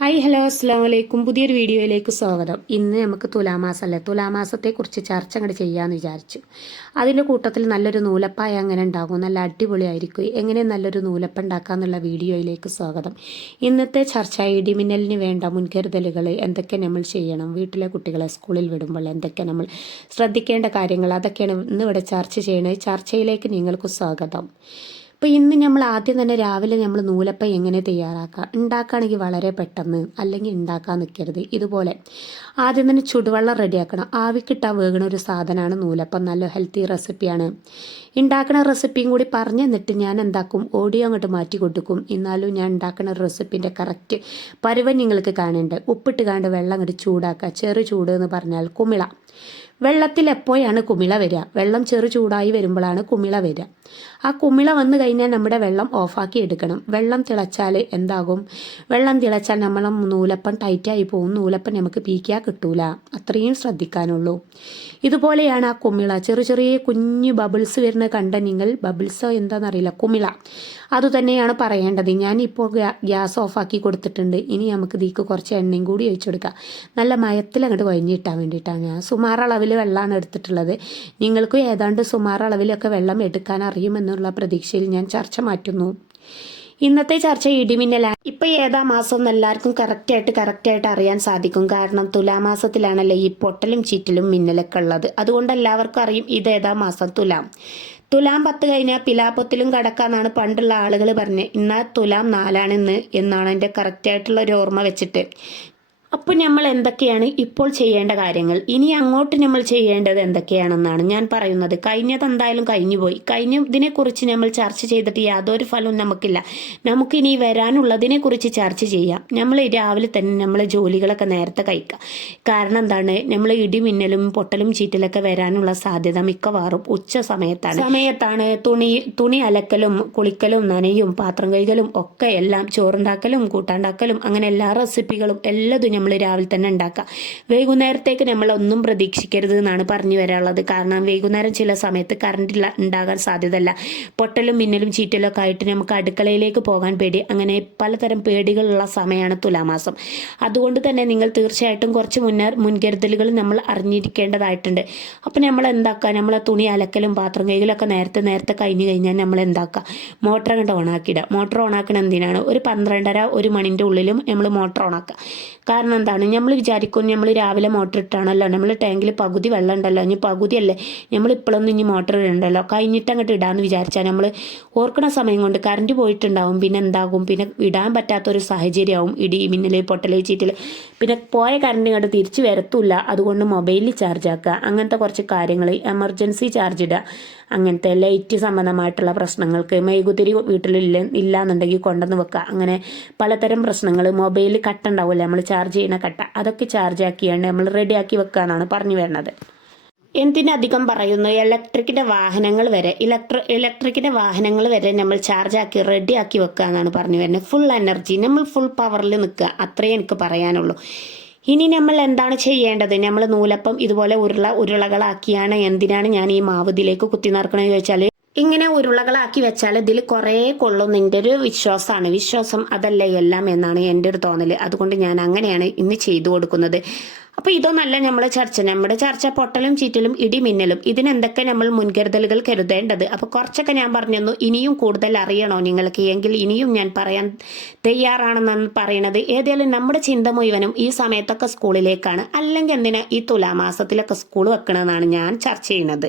Hi hello അസ്സാം വലൈക്കും പുതിയൊരു വീഡിയോയിലേക്ക് സ്വാഗതം. ഇന്ന് നമുക്ക് തുലാമാസമല്ലേ തുലാമാസത്തെക്കുറിച്ച് ചർച്ച അങ്ങോട്ട് ചെയ്യാമെന്ന് വിചാരിച്ചു. അതിന്റെ കൂട്ടത്തിൽ നല്ലൊരു നൂലപ്പായ അങ്ങനെ ഉണ്ടാകും? നല്ല അടിപൊളിയായിരിക്കും എങ്ങനെ നല്ലൊരു നൂലപ്പ ഉണ്ടാക്കാമെന്നുള്ള വീഡിയോയിലേക്ക് സ്വാഗതം. ഇന്നത്തെ ചർച്ച ഇടിമിന്നലിന് വേണ്ട മുൻകരുതലുകൾ എന്തൊക്കെ നമ്മൾ ചെയ്യണം? വീട്ടിലെ കുട്ടികളെ സ്കൂളിൽ വിടുമ്പോൾ എന്തൊക്കെ നമ്മൾ ശ്രദ്ധിക്കേണ്ട കാര്യങ്ങൾ? അതൊക്കെയാണ് ഇന്നിവിടെ ചർച്ച ചെയ്യുന്നത് ചർച്ചയിലേക്ക് നിങ്ങൾക്ക് സ്വാഗതം. അപ്പോൾ ഇന്ന് നമ്മൾ ആദ്യം തന്നെ രാവിലെ നമ്മൾ നൂലപ്പം എങ്ങനെ തയ്യാറാക്കുക ഉണ്ടാക്കുകയാണെങ്കിൽ വളരെ പെട്ടെന്ന് അല്ലെങ്കിൽ ഉണ്ടാക്കാൻ നിൽക്കരുത് ഇതുപോലെ ആദ്യം തന്നെ ചുടുവെള്ളം റെഡിയാക്കണം. ആവിക്കിട്ടാൻ വേകണ ഒരു സാധനമാണ് നൂലപ്പം. നല്ല ഹെൽത്തി റെസിപ്പിയാണ് ഉണ്ടാക്കുന്ന റെസിപ്പിയും കൂടി പറഞ്ഞു തന്നിട്ട് ഞാൻ എന്താക്കും? ഓഡിയോ അങ്ങോട്ട് മാറ്റി കൊടുക്കും. എന്നാലും ഞാൻ ഉണ്ടാക്കുന്ന റെസിപ്പിന്റെ കറക്റ്റ് പരുവൻ നിങ്ങൾക്ക് കാണേണ്ടത് ഉപ്പിട്ട് കാണ്ട് വെള്ളം അങ്ങോട്ട് ചൂടാക്കുക. ചെറു ചൂട് എന്ന് പറഞ്ഞാൽ കുമിള. വെള്ളത്തിൽ എപ്പോഴാണ് കുമിള വരിക? വെള്ളം ചെറു ചൂടായി വരുമ്പോഴാണ് കുമിള വരിക. ആ കുമിള വന്നു കഴിഞ്ഞാൽ നമ്മുടെ വെള്ളം ഓഫാക്കി എടുക്കണം. വെള്ളം തിളച്ചാൽ എന്താകും? വെള്ളം തിളച്ചാൽ നമ്മളെ നൂലപ്പം ടൈറ്റായി പോകും നൂലപ്പം നമുക്ക് പീക്കിയാൽ കിട്ടൂല. അത്രയും ശ്രദ്ധിക്കാനുള്ളൂ. ഇതുപോലെയാണ് ആ കുമിള. ചെറു ചെറിയ കുഞ്ഞു ബബിൾസ് വരുന്നത് കണ്ട നിങ്ങൾ ബബിൾസ് എന്താണെന്നറിയില്ല കുമിള. അതുതന്നെയാണ് പറയേണ്ടത്. ഞാനിപ്പോൾ ഗ്യാസ് ഓഫാക്കി കൊടുത്തിട്ടുണ്ട്. ഇനി നമുക്ക് ഇതിക്ക് കുറച്ച് എണ്ണയും കൂടി ഒഴിച്ചു കൊടുക്കാം. നല്ല മയത്തിൽ അങ്ങോട്ട് കൊഴിഞ്ഞിട്ടാൻ വേണ്ടിയിട്ടാണ് ഞാൻ. സുമാർ അളവിൽ വെള്ളമാണ് എടുത്തിട്ടുള്ളത്. നിങ്ങൾക്കും ഏതാണ്ട് സുമാർ അളവിലൊക്കെ വെള്ളം എടുക്കാൻ അറിയുമെന്നുള്ള പ്രതീക്ഷയിൽ ഞാൻ ചർച്ച മാറ്റുന്നു. ഇന്നത്തെ ചർച്ച ഇടിമിന്നലാണ് ഇപ്പൊ ഏതാ മാസം എല്ലാവർക്കും കറക്റ്റായിട്ട് കറക്റ്റായിട്ട് അറിയാൻ സാധിക്കും. കാരണം തുലാമാസത്തിലാണല്ലോ ഈ പൊട്ടലും ചീറ്റലും മിന്നലൊക്കെ ഉള്ളത്. അതുകൊണ്ട് എല്ലാവർക്കും അറിയും ഇത് ഏതാ മാസം തുലാം. തുലാം പത്ത് കഴിഞ്ഞാൽ പിലാപ്പത്തിലും കടക്കാന്നാണ് പണ്ടുള്ള ആളുകൾ പറഞ്ഞത് എന്നാൽ തുലാം നാലാണെന്ന് എന്നാണ് എന്റെ കറക്റ്റായിട്ടുള്ള ഒരു ഓർമ്മ വെച്ചിട്ട്. അപ്പോൾ നമ്മൾ എന്തൊക്കെയാണ് ഇപ്പോൾ ചെയ്യേണ്ട കാര്യങ്ങൾ? ഇനി അങ്ങോട്ട് നമ്മൾ ചെയ്യേണ്ടത് എന്തൊക്കെയാണെന്നാണ് ഞാൻ പറയുന്നത്. കഴിഞ്ഞത് എന്തായാലും കഴിഞ്ഞുപോയി കഴിഞ്ഞതിനെക്കുറിച്ച് നമ്മൾ ചർച്ച ചെയ്തിട്ട് യാതൊരു ഫലവും നമുക്കില്ല. നമുക്കിനി വരാനുള്ളതിനെക്കുറിച്ച് ചർച്ച ചെയ്യാം. നമ്മൾ രാവിലെ തന്നെ നമ്മൾ ജോലികളൊക്കെ നേരത്തെ കഴിക്കാം. കാരണം എന്താണ്? നമ്മൾ ഇടിമിന്നലും പൊട്ടലും ചീറ്റലൊക്കെ വരാനുള്ള സാധ്യത മിക്കവാറും ഉച്ച സമയത്താണ്. സമയത്താണ്. തുണി തുണി അലക്കലും കുളിക്കലും നനയും പാത്രം കഴുകലും ഒക്കെ എല്ലാം ചോറുണ്ടാക്കലും കൂട്ടാണ്ടാക്കലും അങ്ങനെ എല്ലാ റെസിപ്പികളും എല്ലാതും നമ്മൾ രാവിലെ തന്നെ ഉണ്ടാക്കുക. വൈകുന്നേരത്തേക്ക് നമ്മൾ ഒന്നും പ്രതീക്ഷിക്കരുത് എന്നാണ് പറഞ്ഞു വരാനുള്ളത് കാരണം വൈകുന്നേരം ചില സമയത്ത് കറണ്ട് ഉണ്ടാകാൻ സാധ്യതയല്ല. പൊട്ടലും മിന്നലും ചീറ്റലും ഒക്കെ ആയിട്ട് നമുക്ക് അടുക്കളയിലേക്ക് പോകാൻ പേടി. അങ്ങനെ പലതരം പേടികളുള്ള സമയമാണ് തുലാമാസം. അതുകൊണ്ട് തന്നെ നിങ്ങൾ തീർച്ചയായിട്ടും കുറച്ച് മുന്നേ മുൻകരുതലുകൾ നമ്മൾ അറിഞ്ഞിരിക്കേണ്ടതായിട്ടുണ്ട്. അപ്പം നമ്മൾ എന്താക്കുക? നമ്മളെ തുണി അലക്കലും പാത്രം കൈകളൊക്കെ നേരത്തെ നേരത്തെ കഴിഞ്ഞ് കഴിഞ്ഞാൽ നമ്മൾ എന്താക്കുക? മോട്ടർ അങ്ങോട്ട് ഓണാക്കിയിടുക മോട്ടർ ഓണാക്കണ എന്തിനാണ്? ഒരു പന്ത്രണ്ടര ഒരു മണിന്റെ ഉള്ളിലും നമ്മൾ മോട്ടർ ഓണാക്കുക കാരണം എന്താണ് നമ്മൾ വിചാരിക്കും നമ്മൾ രാവിലെ മോട്ടർ ഇട്ടാണല്ലോ. നമ്മൾ ടാങ്കിൽ പകുതി വെള്ളം ഉണ്ടല്ലോ. ഇനി പകുതിയല്ലേ നമ്മൾ ഇപ്പോഴൊന്നും ഇനി മോട്ടർ ഇടണ്ടല്ലോ. കഴിഞ്ഞിട്ട് അങ്ങോട്ട് ഇടാന്ന് വിചാരിച്ചാൽ നമ്മൾ ഓർക്കണ സമയം കൊണ്ട് കറണ്ട് പോയിട്ടുണ്ടാവും. പിന്നെ എന്താകും? പിന്നെ ഇടാൻ പറ്റാത്തൊരു സാഹചര്യമാവും. ഇടി മിന്നൽ പൊട്ടൽ ചീറ്റൽ പിന്നെ പോയ കറണ്ട് ഇങ്ങോട്ട് തിരിച്ച് വരത്തില്ല. അതുകൊണ്ട് മൊബൈലിൽ ചാർജ് ആക്കുക. അങ്ങനത്തെ കുറച്ച് കാര്യങ്ങൾ എമർജൻസി ചാർജ് ഇടുക. അങ്ങനത്തെ ലൈറ്റ് സംബന്ധമായിട്ടുള്ള പ്രശ്നങ്ങൾക്ക് മെഴുകുതിരി വീട്ടിലില്ല ഇല്ലാന്നുണ്ടെങ്കിൽ കൊണ്ടുവന്ന് വെക്കുക. അങ്ങനെ പലതരം പ്രശ്നങ്ങൾ മൊബൈലിൽ കട്ട ഉണ്ടാവില്ല നമ്മൾ ചാർജ് ചെയ്യുന്ന കട്ട. അതൊക്കെ ചാർജ് ആക്കിയാണ് നമ്മൾ റെഡിയാക്കി വെക്കുക എന്നാണ് പറഞ്ഞു വരുന്നത്. എന്തിനധികം പറയുന്നു ഇലക്ട്രിക്കിന്റെ വാഹനങ്ങൾ വരെ ഇലക്ട്രി ഇലക്ട്രിക്കിന്റെ വാഹനങ്ങൾ വരെ നമ്മൾ ചാർജ് ആക്കി റെഡി ആക്കി വെക്കുക എന്നാണ് പറഞ്ഞു വരുന്നത്. ഫുൾ എനർജി നമ്മൾ ഫുൾ പവറിൽ നിൽക്കുക. അത്രയേ എനിക്ക് പറയാനുള്ളൂ. ഇനി നമ്മൾ എന്താണ് ചെയ്യേണ്ടത്? നമ്മൾ നൂലപ്പം ഇതുപോലെ ഉരുള ഉരുളകളാക്കിയാണ് എന്തിനാണ് ഞാൻ ഈ മാവ് ഇതിലേക്ക് കുത്തി നിറക്കണമെന്ന് ചോദിച്ചാൽ ഇങ്ങനെ ഉരുളകളാക്കി വെച്ചാൽ ഇതിൽ കുറേ കൊള്ളും എന്റെ ഒരു വിശ്വാസമാണ്. വിശ്വാസം അതല്ലേ എല്ലാം എന്നാണ് എന്റെ ഒരു തോന്നൽ അതുകൊണ്ട് ഞാൻ അങ്ങനെയാണ് ഇന്ന് ചെയ്തു കൊടുക്കുന്നത്. അപ്പോൾ ഇതൊന്നല്ല നമ്മളെ ചർച്ച. നമ്മുടെ ചർച്ച പൊട്ടലും ചീറ്റലും ഇടിമിന്നലും ഇതിനെന്തൊക്കെ നമ്മൾ മുൻകരുതലുകൾ കരുതേണ്ടത്? അപ്പോൾ കുറച്ചൊക്കെ ഞാൻ പറഞ്ഞു ഇനിയും കൂടുതൽ അറിയണോ നിങ്ങൾക്ക്? എങ്കിൽ ഇനിയും ഞാൻ പറയാൻ തയ്യാറാണെന്നാണ് പറയണത്. ഏതായാലും നമ്മുടെ ചിന്ത മുഴുവനും ഈ സമയത്തൊക്കെ സ്കൂളിലേക്കാണ്. അല്ലെങ്കിൽ എന്തിനാ ഈ തുലാമാസത്തിലൊക്കെ സ്കൂൾ വെക്കണമെന്നാണ് ഞാൻ ചർച്ച ചെയ്യുന്നത്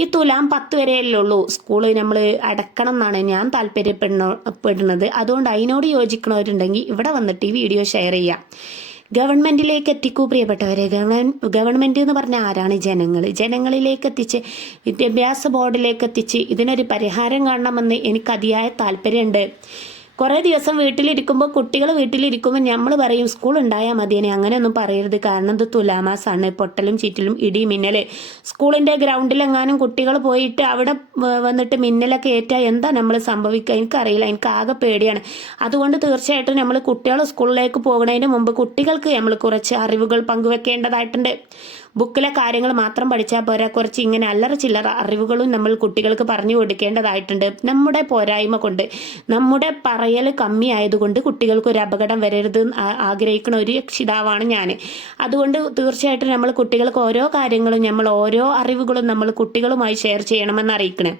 ഈ തുലാം പത്ത് വരെയല്ലേ ഉള്ളൂ സ്കൂൾ നമ്മൾ അടക്കണം എന്നാണ് ഞാൻ താല്പര്യപ്പെടുന്ന പെടുന്നത്. അതുകൊണ്ട് അതിനോട് യോജിക്കണവരുണ്ടെങ്കിൽ ഇവിടെ വന്നിട്ട് ഈ വീഡിയോ ഷെയർ ചെയ്യാം. ഗവൺമെന്റിലേക്ക് എത്തിക്കൂ പ്രിയപ്പെട്ടവരെ. ഗവൺ ഗവൺമെന്റ് എന്ന് പറഞ്ഞാൽ ആരാണ്? ജനങ്ങൾ. ജനങ്ങളിലേക്ക് എത്തിച്ച് വിദ്യാഭ്യാസ ബോർഡിലേക്ക് എത്തിച്ച് ഇതിനൊരു പരിഹാരം കാണണമെന്ന് എനിക്ക് അതിയായ താല്പര്യമുണ്ട്. കുറേ ദിവസം വീട്ടിലിരിക്കുമ്പോൾ കുട്ടികൾ വീട്ടിലിരിക്കുമ്പോൾ നമ്മൾ പറയും സ്കൂൾ ഉണ്ടായാൽ മതിയെന്നെ. അങ്ങനെയൊന്നും പറയരുത്. കാരണം ഇത് തുലാമാസാണ്. പൊട്ടലും ചീറ്റലും ഇടി മിന്നൽ സ്കൂളിന്റെ ഗ്രൗണ്ടിലെങ്ങാനും കുട്ടികൾ പോയിട്ട് അവിടെ വന്നിട്ട് മിന്നലൊക്കെ ഏറ്റാൽ എന്താ നമ്മൾ സംഭവിക്കുക എനിക്കറിയില്ല. എനിക്ക് ആകെ പേടിയാണ്. അതുകൊണ്ട് തീർച്ചയായിട്ടും നമ്മൾ കുട്ടികൾ സ്കൂളിലേക്ക് പോകുന്നതിന് മുമ്പ് കുട്ടികൾക്ക് നമ്മൾ കുറച്ച് അറിവുകൾ പങ്കുവെക്കേണ്ടതായിട്ടുണ്ട്. ബുക്കിലെ കാര്യങ്ങൾ മാത്രം പഠിച്ചാൽ പോരാ. കുറച്ച് ഇങ്ങനെ അല്ലറ ചില്ലറ അറിവുകളും നമ്മൾ കുട്ടികൾക്ക് പറഞ്ഞു കൊടുക്കേണ്ടതായിട്ടുണ്ട്. നമ്മുടെ പോരായ്മ കൊണ്ട് നമ്മുടെ പറയൽ കമ്മിയായതുകൊണ്ട് കുട്ടികൾക്ക് ഒരു അപകടം വരരുത് ആഗ്രഹിക്കുന്ന ഒരു രക്ഷിതാവാണ് ഞാൻ അതുകൊണ്ട് തീർച്ചയായിട്ടും നമ്മൾ കുട്ടികൾക്ക് ഓരോ കാര്യങ്ങളും നമ്മൾ ഓരോ അറിവുകളും നമ്മൾ കുട്ടികളുമായി ഷെയർ ചെയ്യണമെന്ന് അറിയിക്കണേ.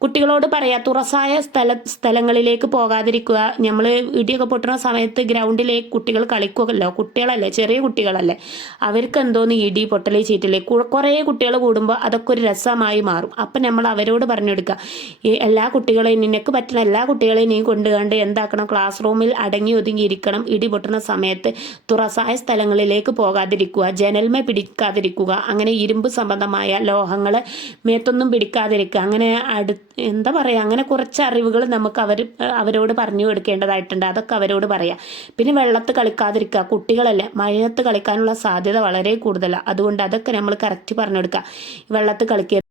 കുട്ടികളോട് പറയാ തുറസായ സ്ഥല സ്ഥലങ്ങളിലേക്ക് പോകാതിരിക്കുക. നമ്മൾ ഇടിയൊക്കെ പൊട്ടുന്ന സമയത്ത് ഗ്രൗണ്ടിലേക്ക് കുട്ടികൾ കളിക്കുമല്ലോ കുട്ടികളല്ലേ ചെറിയ കുട്ടികളല്ലേ. അവർക്ക് എന്തോന്ന് ഇടി പൊട്ടലേ ചീറ്റലേ കുറേ കുട്ടികൾ കൂടുമ്പോൾ അതൊക്കെ ഒരു രസമായി മാറും. അപ്പം നമ്മൾ അവരോട് പറഞ്ഞെടുക്കുക എല്ലാ കുട്ടികളെയും നിനക്ക് പറ്റുന്ന എല്ലാ കുട്ടികളെയും നീ കൊണ്ടുകണ്ട് എന്താക്കണം? ക്ലാസ് റൂമിൽ അടങ്ങി ഒതുങ്ങി ഇരിക്കണം. ഇടി പൊട്ടുന്ന സമയത്ത് തുറസായ സ്ഥലങ്ങളിലേക്ക് പോകാതിരിക്കുക. ജനൽമ പിടിക്കാതിരിക്കുക. അങ്ങനെ ഇരുമ്പ് സംബന്ധമായ ലോഹങ്ങൾ മേത്തൊന്നും പിടിക്കാതിരിക്കുക. അങ്ങനെ അടു എന്താ പറയുക അങ്ങനെ കുറച്ച് അറിവുകൾ നമുക്ക് അവർ അവരോട് പറഞ്ഞു കൊടുക്കേണ്ടതായിട്ടുണ്ട്. അതൊക്കെ അവരോട് പറയാം. പിന്നെ വെള്ളത്ത് കളിക്കാതിരിക്കുക കുട്ടികളല്ലേ മഴയത്ത് കളിക്കാനുള്ള സാധ്യത വളരെ കൂടുതലാണ് അതുകൊണ്ട് അതൊക്കെ നമ്മൾ കറക്റ്റ് പറഞ്ഞു കൊടുക്കുക. വെള്ളത്ത് കളിക്കുക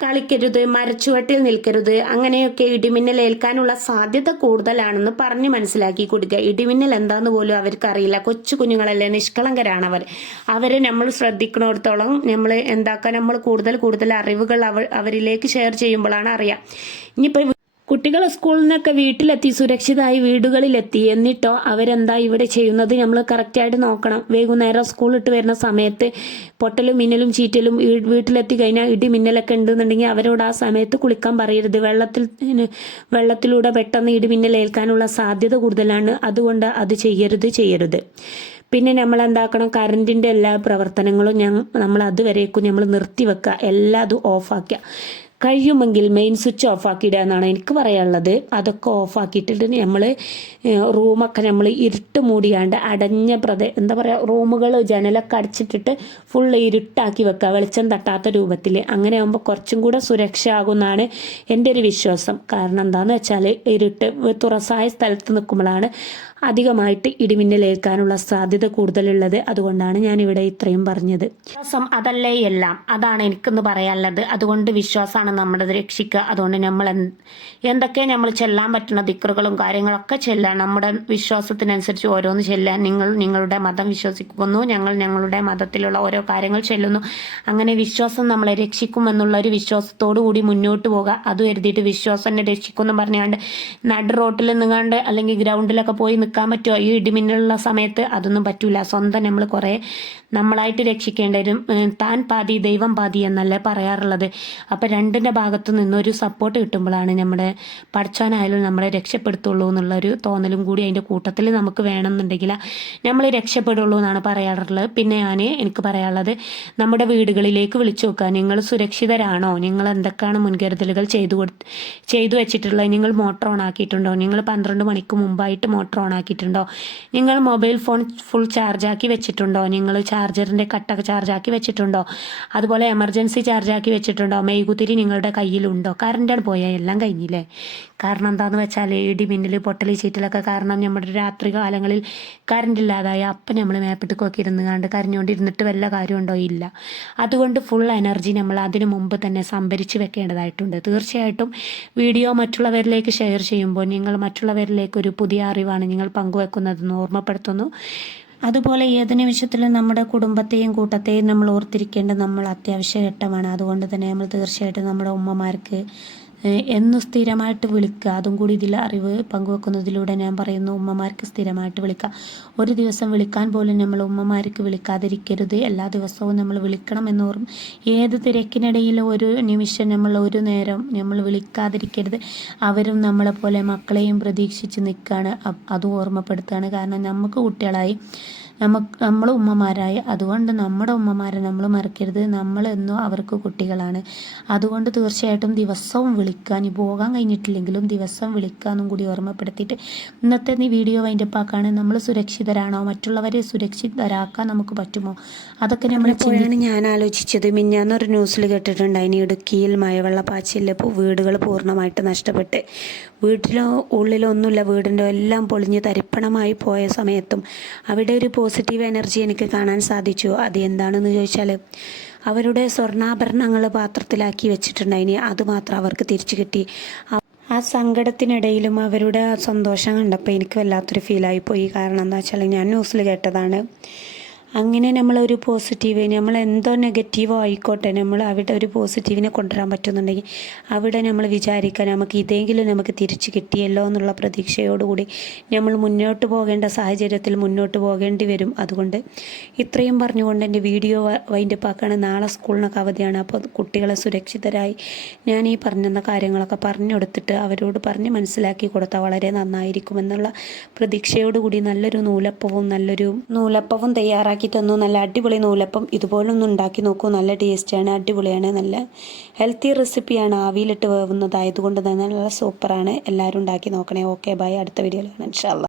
കളിക്കരുത് മരച്ചുവട്ടിൽ നിൽക്കരുത്. അങ്ങനെയൊക്കെ ഇടിമിന്നൽ ഏൽക്കാനുള്ള സാധ്യത കൂടുതലാണെന്ന് പറഞ്ഞ് മനസ്സിലാക്കി കൊടുക്കുക ഇടിമിന്നൽ എന്താന്ന് പോലും അവർക്കറിയില്ല. കൊച്ചു കുഞ്ഞുങ്ങളല്ലേ നിഷ്കളങ്കരാണ് അവർ അവരെ നമ്മൾ ശ്രദ്ധിക്കണോടത്തോളം നമ്മൾ എന്താക്കാൻ നമ്മൾ കൂടുതൽ കൂടുതൽ അറിവുകൾ അവ അവരിലേക്ക് ഷെയർ ചെയ്യുമ്പോഴാണ് അറിയാം. ഇനിയിപ്പോൾ കുട്ടികൾ സ്കൂളിൽ നിന്നൊക്കെ വീട്ടിലെത്തി സുരക്ഷിതമായി വീടുകളിലെത്തി. എന്നിട്ടോ അവരെന്താ ഇവിടെ ചെയ്യുന്നത്? നമ്മൾ കറക്റ്റായിട്ട് നോക്കണം. വൈകുന്നേരം സ്കൂളിട്ട് വരുന്ന സമയത്ത് പൊട്ടലും മിന്നലും ചീറ്റലും വീട്ടിലെത്തി കഴിഞ്ഞാൽ ഇടി മിന്നലൊക്കെ ഉണ്ടെന്നുണ്ടെങ്കിൽ അവരോട് ആ സമയത്ത് കുളിക്കാൻ പറയരുത്. വെള്ളത്തിൽ വെള്ളത്തിലൂടെ പെട്ടെന്ന് ഇടിമിന്നൽ ഏൽക്കാനുള്ള സാധ്യത കൂടുതലാണ്. അതുകൊണ്ട് അത് ചെയ്യരുത് ചെയ്യരുത്. പിന്നെ നമ്മൾ എന്താക്കണം കറണ്ടിന്റെ എല്ലാ പ്രവർത്തനങ്ങളും ഞങ്ങൾ നമ്മൾ അതുവരേക്കും നമ്മൾ നിർത്തി വെക്കുക എല്ലാം അത് ഓഫാക്കുക. കഴിയുമെങ്കിൽ മെയിൻ സ്വിച്ച് ഓഫ് ആക്കിയിടുക എന്നാണ് എനിക്ക് പറയാനുള്ളത്. അതൊക്കെ ഓഫ് ആക്കിയിട്ടിട്ട് നമ്മൾ റൂമൊക്കെ നമ്മൾ ഇരുട്ട് മൂടിയാണ്ട് അടഞ്ഞ പ്രദേ എന്താ പറയുക റൂമുകൾ ജനലൊക്കെ അടച്ചിട്ടിട്ട് ഫുൾ ഇരുട്ടാക്കി വെക്കുക വെളിച്ചം തട്ടാത്ത രൂപത്തിൽ. അങ്ങനെ ആകുമ്പോൾ കുറച്ചും കൂടെ സുരക്ഷ ആകുമെന്നാണ് എന്റെ ഒരു വിശ്വാസം. കാരണം എന്താണെന്ന് വെച്ചാൽ ഇരുട്ട് തുറസായ സ്ഥലത്ത് നിൽക്കുമ്പോഴാണ് അധികമായിട്ട് ഇടിമിന്നലേൽക്കാനുള്ള സാധ്യത കൂടുതലുള്ളത് അതുകൊണ്ടാണ് ഞാൻ ഇവിടെ ഇത്രയും പറഞ്ഞത്. വിശ്വാസം അതല്ലേ എല്ലാം? അതാണ് എനിക്കെന്ന് പറയാനുള്ളത്. അതുകൊണ്ട് വിശ്വാസമാണ് നമ്മുടെ രക്ഷിക്കുക. അതുകൊണ്ട് നമ്മൾ എന്തൊക്കെ നമ്മൾ ചെല്ലാൻ പറ്റുന്ന ദിക്കറുകളും കാര്യങ്ങളൊക്കെ ചെല്ലാം. നമ്മുടെ വിശ്വാസത്തിനനുസരിച്ച് ഓരോന്ന് ചെല്ലാൻ നിങ്ങൾ നിങ്ങളുടെ മതം വിശ്വസിക്കുന്നു. ഞങ്ങൾ ഞങ്ങളുടെ മതത്തിലുള്ള ഓരോ കാര്യങ്ങൾ ചെല്ലുന്നു. അങ്ങനെ വിശ്വാസം നമ്മളെ രക്ഷിക്കുമെന്നുള്ള ഒരു വിശ്വാസത്തോടു കൂടി മുന്നോട്ട് പോകുക അത് എഴുതിയിട്ട് വിശ്വാസം എന്നെ രക്ഷിക്കുമെന്ന് പറഞ്ഞുകൊണ്ട് നടു റോട്ടിൽ നിന്നുകൊണ്ട് അല്ലെങ്കിൽ ഗ്രൗണ്ടിലൊക്കെ പോയി നിൽക്കാൻ പറ്റുമോ? ഈ ഇടിമിന്നലുള്ള സമയത്ത് അതൊന്നും പറ്റൂല. സ്വന്തം നമ്മൾ കുറേ നമ്മളായിട്ട് രക്ഷിക്കേണ്ടി വരും. താൻ പാതി ദൈവം പാതി എന്നല്ലേ പറയാറുള്ളത്. അപ്പോൾ രണ്ടിന്റെ ഭാഗത്തു നിന്നൊരു സപ്പോർട്ട് കിട്ടുമ്പോഴാണ് നമ്മുടെ പഠിച്ചാനായാലും നമ്മളെ രക്ഷപ്പെടുത്തുള്ളൂ എന്നുള്ളൊരു തോന്നലും കൂടി അതിന്റെ കൂട്ടത്തിൽ നമുക്ക് വേണമെന്നുണ്ടെങ്കിൽ നമ്മൾ രക്ഷപ്പെടുള്ളൂ എന്നാണ് പറയാറുള്ളത്. പിന്നെ ഞാൻ എനിക്ക് പറയാനുള്ളത് നമ്മുടെ വീടുകളിലേക്ക് വിളിച്ചു നോക്കുക. നിങ്ങൾ സുരക്ഷിതരാണോ? നിങ്ങൾ എന്തൊക്കെയാണ് മുൻകരുതലുകൾ ചെയ്തു ചെയ്തു വെച്ചിട്ടുള്ളത്? നിങ്ങൾ മോട്ടോർ ഓൺ ആക്കിയിട്ടുണ്ടോ? നിങ്ങൾ പന്ത്രണ്ട് മണിക്ക് മുമ്പായിട്ട് മോട്ടോർ ഓൺ ആക്കിയിട്ടുണ്ടോ? നിങ്ങൾ മൊബൈൽ ഫോൺ ഫുൾ ചാർജാക്കി വെച്ചിട്ടുണ്ടോ? നിങ്ങൾ ചാർജറിന്റെ കട്ടൊക്കെ ചാർജാക്കി വെച്ചിട്ടുണ്ടോ? അതുപോലെ എമർജൻസി ചാർജാക്കി വെച്ചിട്ടുണ്ടോ? മെയ്കുതിരി നിങ്ങളുടെ കയ്യിലുണ്ടോ? കറണ്ടാണ് പോയാൽ എല്ലാം കഴിഞ്ഞില്ലേ? കാരണം എന്താണെന്ന് വെച്ചാൽ ഇടി മിന്നൽ പൊട്ടലി ചീറ്റലൊക്കെ കാരണം നമ്മുടെ രാത്രി കാലങ്ങളിൽ കറണ്ട് ഇല്ലാതായ അപ്പം നമ്മൾ മേപ്പിട്ടൊക്കെ ഇരുന്ന് കണ്ട് കരഞ്ഞുകൊണ്ടിരുന്നിട്ട് വല്ല കാര്യമുണ്ടോ? ഇല്ല. അതുകൊണ്ട് ഫുൾ എനർജി നമ്മൾ അതിനു മുമ്പ് തന്നെ സംഭരിച്ച് വെക്കേണ്ടതായിട്ടുണ്ട്. തീർച്ചയായിട്ടും വീഡിയോ മറ്റുള്ളവരിലേക്ക് ഷെയർ ചെയ്യുമ്പോൾ നിങ്ങൾ മറ്റുള്ളവരിലേക്ക് ഒരു പുതിയ അറിവാണ്. നിങ്ങൾ പങ്കുവെക്കുന്നതെന്ന് ഓർമ്മപ്പെടുത്തുന്നു. അതുപോലെ ഏത് നിമിഷത്തിലും നമ്മുടെ കുടുംബത്തെയും കൂട്ടത്തെയും നമ്മൾ ഓർത്തിരിക്കേണ്ടത് നമ്മൾ അത്യാവശ്യ ഘട്ടമാണ്. അതുകൊണ്ട് തന്നെ നമ്മൾ തീർച്ചയായിട്ടും നമ്മുടെ ഉമ്മമാർക്ക് എന്നും സ്ഥിരമായിട്ട് വിളിക്കുക അതും കൂടി ഇതിൽ അറിവ് പങ്കുവെക്കുന്നതിലൂടെ ഞാൻ പറയുന്നു ഉമ്മമാർക്ക് സ്ഥിരമായിട്ട് വിളിക്കുക ഒരു ദിവസം വിളിക്കാൻ പോലും നമ്മൾ ഉമ്മമാർക്ക് വിളിക്കാതിരിക്കരുത്. എല്ലാ ദിവസവും നമ്മൾ വിളിക്കണം എന്ന് ഓർമ്മ ഏത് തിരക്കിനിടയിൽ ഒരു നിമിഷം നമ്മൾ ഒരു നേരം നമ്മൾ വിളിക്കാതിരിക്കരുത്. അവരും നമ്മളെ പോലെ മക്കളെയും പ്രതീക്ഷിച്ച് നിൽക്കുകയാണ് അതും ഓർമ്മപ്പെടുത്തുകയാണ്. കാരണം നമുക്ക് കുട്ടികളായി നമുക്ക് നമ്മൾ ഉമ്മമാരായി അതുകൊണ്ട് നമ്മുടെ ഉമ്മമാരെ നമ്മൾ മറക്കരുത്. നമ്മൾ എന്നോ അവർക്ക് കുട്ടികളാണ്. അതുകൊണ്ട് തീർച്ചയായിട്ടും ദിവസവും വിളിക്കാൻ ഈ പോകാൻ കഴിഞ്ഞിട്ടില്ലെങ്കിലും ദിവസം വിളിക്കാനും കൂടി ഓർമ്മപ്പെടുത്തിയിട്ട് ഇന്നത്തെ ഈ വീഡിയോ വൈൻഡപ്പാക്കാണ് നമ്മൾ സുരക്ഷിതരാണോ? മറ്റുള്ളവരെ സുരക്ഷിതരാക്കാൻ നമുക്ക് പറ്റുമോ? അതൊക്കെ നമ്മൾ ഞാൻ ആലോചിച്ചത്. മിഞ്ഞാന്നൊരു ന്യൂസിൽ കേട്ടിട്ടുണ്ട്. കേട്ടിട്ടുണ്ടായിനി ഇടുക്കിയിൽ മഴവെള്ളപ്പാച്ചിലിൽ ഇപ്പോൾ വീടുകൾ പൂർണമായിട്ട് നഷ്ടപ്പെട്ട്. വീട്ടിലോ ഉള്ളിലോ ഒന്നുമില്ല. വീടിന്റെ എല്ലാം പൊളിഞ്ഞ് തരിപ്പണമായി പോയ സമയത്തും അവിടെ ഒരു പോസിറ്റീവ് എനർജി എനിക്ക് കാണാൻ സാധിച്ചു. അത് എന്താണെന്ന് ചോദിച്ചാൽ അവരുടെ സ്വർണാഭരണങ്ങൾ പാത്രത്തിലാക്കി വെച്ചിട്ടുണ്ട് വെച്ചിട്ടുണ്ടായിനി അതുമാത്രം അവർക്ക് തിരിച്ചു കിട്ടി. ആ- സങ്കടത്തിനിടയിലും അവരുടെ സന്തോഷം കണ്ടപ്പോൾ എനിക്ക് വല്ലാത്തൊരു ഫീലായി പോയി. കാരണം എന്താ വെച്ചാൽ ഞാൻ ന്യൂസിൽ കേട്ടതാണ്. അങ്ങനെ നമ്മളൊരു പോസിറ്റീവ് നമ്മൾ എന്തോ നെഗറ്റീവോ ആയിക്കോട്ടെ നമ്മൾ അവിടെ ഒരു പോസിറ്റീവിനെ കൊണ്ടുവരാൻ പറ്റുന്നുണ്ടെങ്കിൽ അവിടെ നമ്മൾ വിചാരിക്കുക നമുക്ക് ഇതെങ്കിലും നമുക്ക് തിരിച്ചു കിട്ടിയല്ലോ എന്നുള്ള പ്രതീക്ഷയോടുകൂടി നമ്മൾ മുന്നോട്ട് പോകേണ്ട സാഹചര്യത്തിൽ മുന്നോട്ട് പോകേണ്ടി വരും. അതുകൊണ്ട് ഇത്രയും പറഞ്ഞുകൊണ്ട് എന്റെ വീഡിയോ വൈൻഡപ്പ് ആക്കുകയാണ് നാളെ സ്കൂളിനൊക്കെ അവധിയാണ്. അപ്പോൾ കുട്ടികളെ സുരക്ഷിതരായി ഞാൻ ഈ പറഞ്ഞെന്ന കാര്യങ്ങളൊക്കെ പറഞ്ഞു കൊടുത്തിട്ട് അവരോട് പറഞ്ഞ് മനസ്സിലാക്കി കൊടുത്താൽ വളരെ നന്നായിരിക്കുമെന്നുള്ള പ്രതീക്ഷയോടുകൂടി നല്ലൊരു നൂലപ്പവും നല്ലൊരു നൂലപ്പവും തയ്യാറാക്കി തന്നു. നല്ല അടിപൊളി നൂലപ്പം. ഇതുപോലൊന്നും ഉണ്ടാക്കി നോക്കൂ. നല്ല ടേസ്റ്റാണ്. അടിപൊളിയാണ്. നല്ല ഹെൽത്തി റെസിപ്പിയാണ്. ആവിയിലിട്ട് വേവുന്നതായതുകൊണ്ട് തന്നെ നല്ല സൂപ്പറാണ്. എല്ലാവരും ഉണ്ടാക്കി നോക്കണേ. Okay bye. അടുത്ത വീഡിയോയിൽ കാണാം. ഇൻഷാല്ലാ